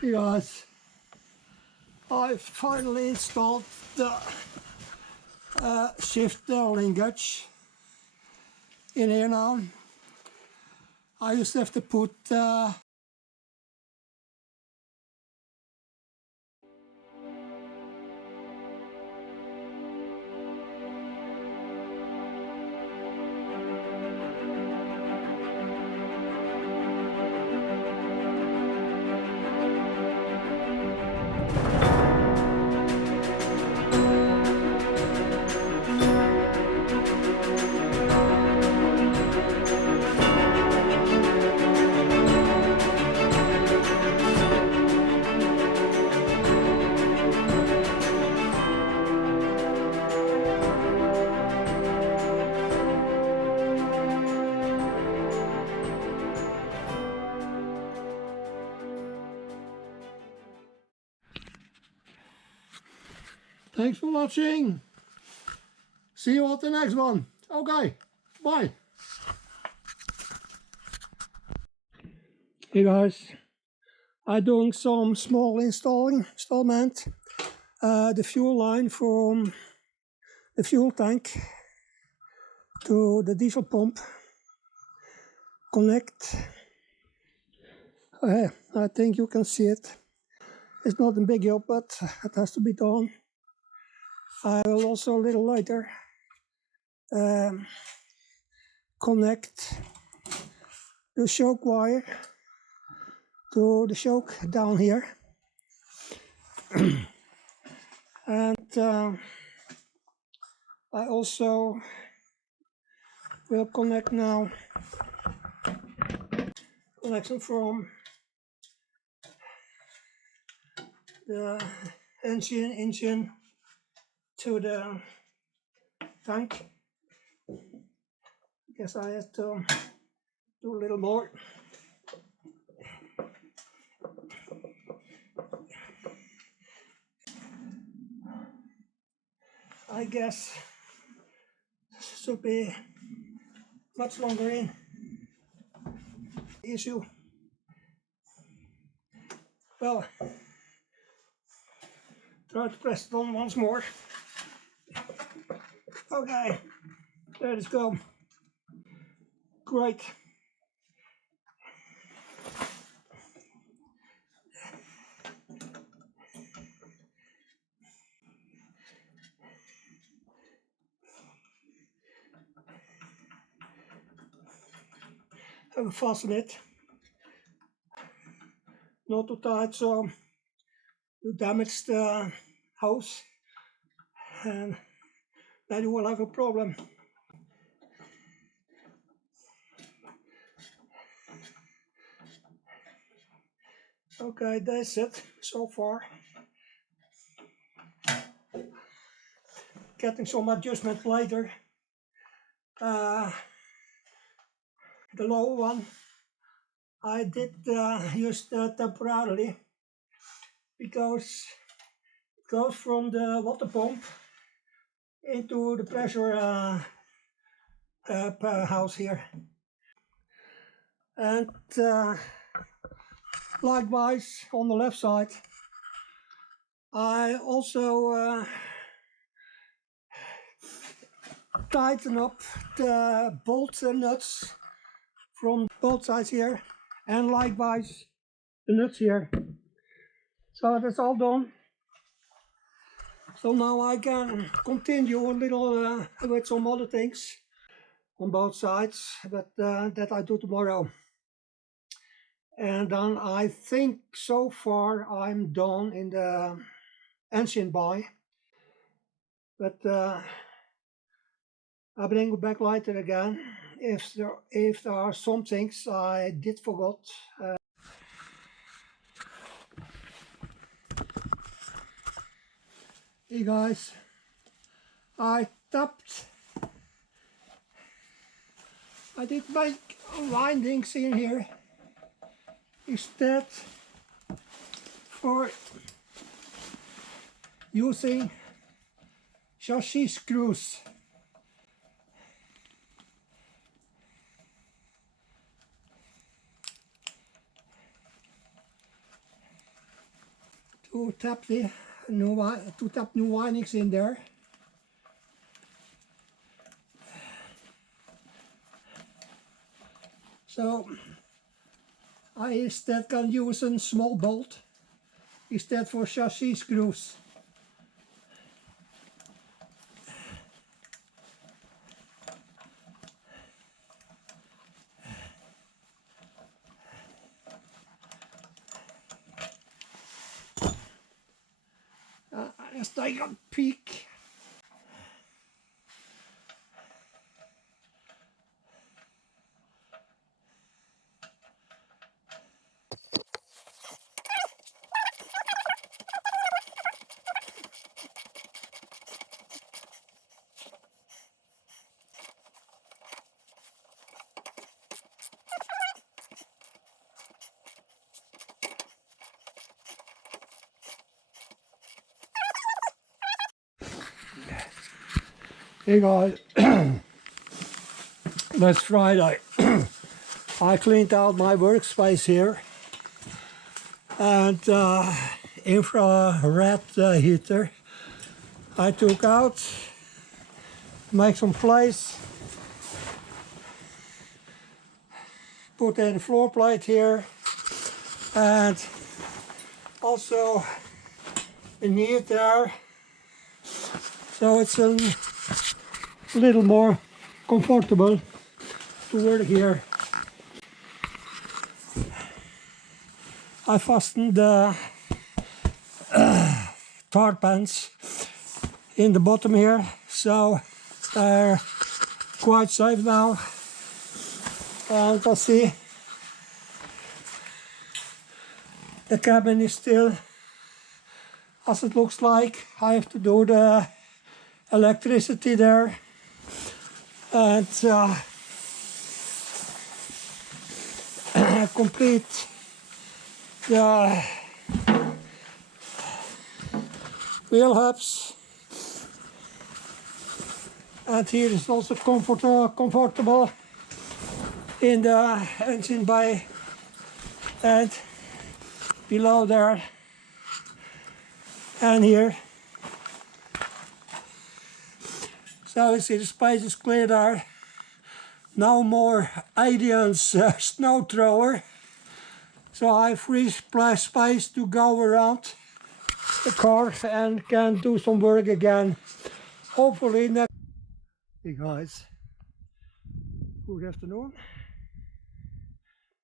Hey guys, I finally installed the shift linkage in here now. I used to have to put Thanks for watching. See you at the next one. Okay, bye. Hey guys, I'm doing some small installment. The fuel line from the fuel tank to the diesel pump. Connect. I think you can see it. It's not a big job, but it has to be done. I will also a little later connect the choke wire to the choke down here. And I also will connect now connection from the engine to the tank. I guess I have to do a little more. I guess should be much longer in. Issue. Well, try to press it on once more. Okay, there it go. Great. I will fasten it. Not too tight, so you damage the hose, and then you will have a problem. Okay, that's it so far. Getting some adjustment later. The lower one I did use temporarily because it goes from the water pump into the pressure house here. And likewise on the left side I also tighten up the bolts and nuts from both sides here, and likewise the nuts here. So that's all done. So now I can continue a little with some other things on both sides, but that I do tomorrow. And then I think so far I'm done in the engine bay. But I bring it back later again if there are some things I did forgot. Hey guys, I did make windings in here instead for using chassis screws. to tap the new windings in there. So I instead can use a small bolt instead for chassis screws. Let's take a peek. Hey guys, last Friday I cleaned out my workspace here, and infrared heater I took out, make some place, put in a floor plate here, and also a knee there, so it's a little more comfortable to work here. I fastened the tar pans in the bottom here, so they're quite safe now. And let's see, the cabin is still as it looks like. I have to do the electricity there, and complete the wheel hubs. And here is also comfortable in the engine bay and below there and here. So you see the space is clear there. No more Adrian's snow thrower. So I have free space to go around the car and can do some work again. Hopefully next. Hey guys, good afternoon.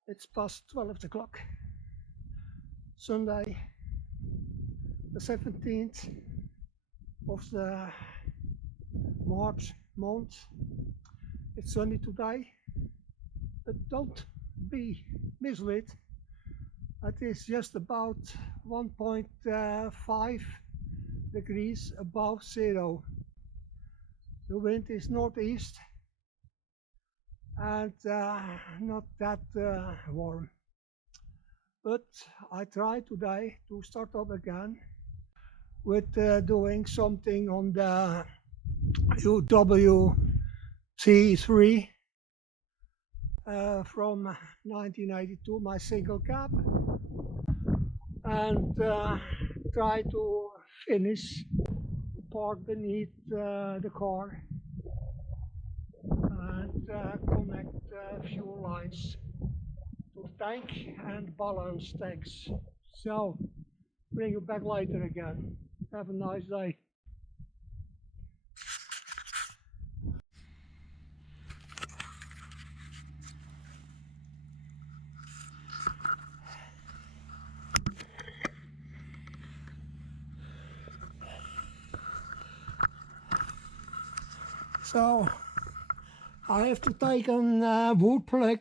It's past 12 o'clock. Sunday, the 17th of the March month. It's sunny today, but don't be misled. It is just about 1.5 degrees above zero. The wind is northeast and not that warm. But I try today to start up again with doing something on the VW T3 from 1982, my single cab, and try to finish the part beneath the car and connect fuel lines to the tank and balance tanks. So bring you back later again. Have a nice day. So I have to take a wood plug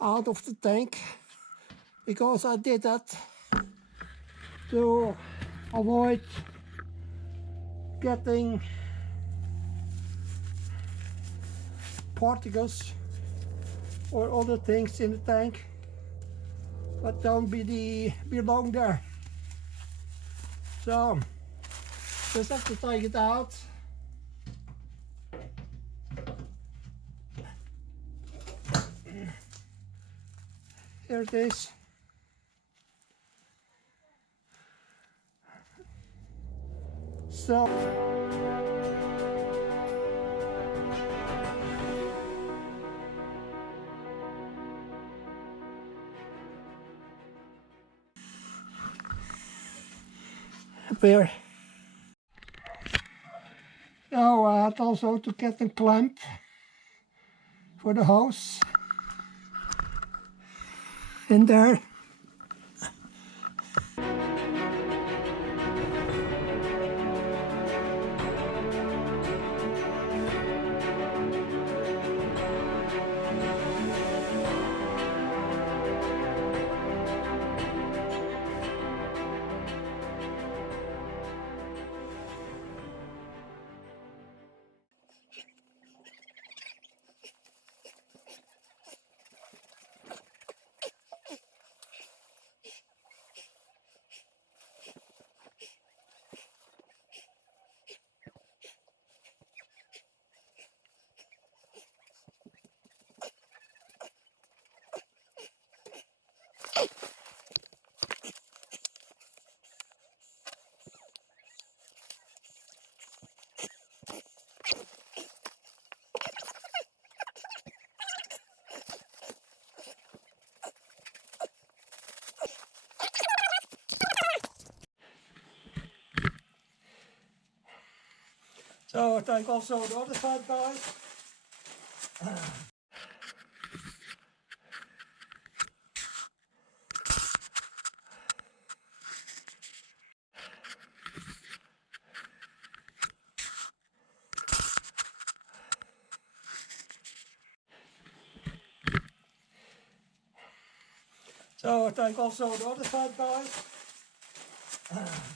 out of the tank because I did that to avoid getting particles or other things in the tank that don't belong there. So just have to take it out. Here it is. So here. Now I had also to get a clamp for the hose in there. So I take also the other side, guys. So I take also the other side, guys.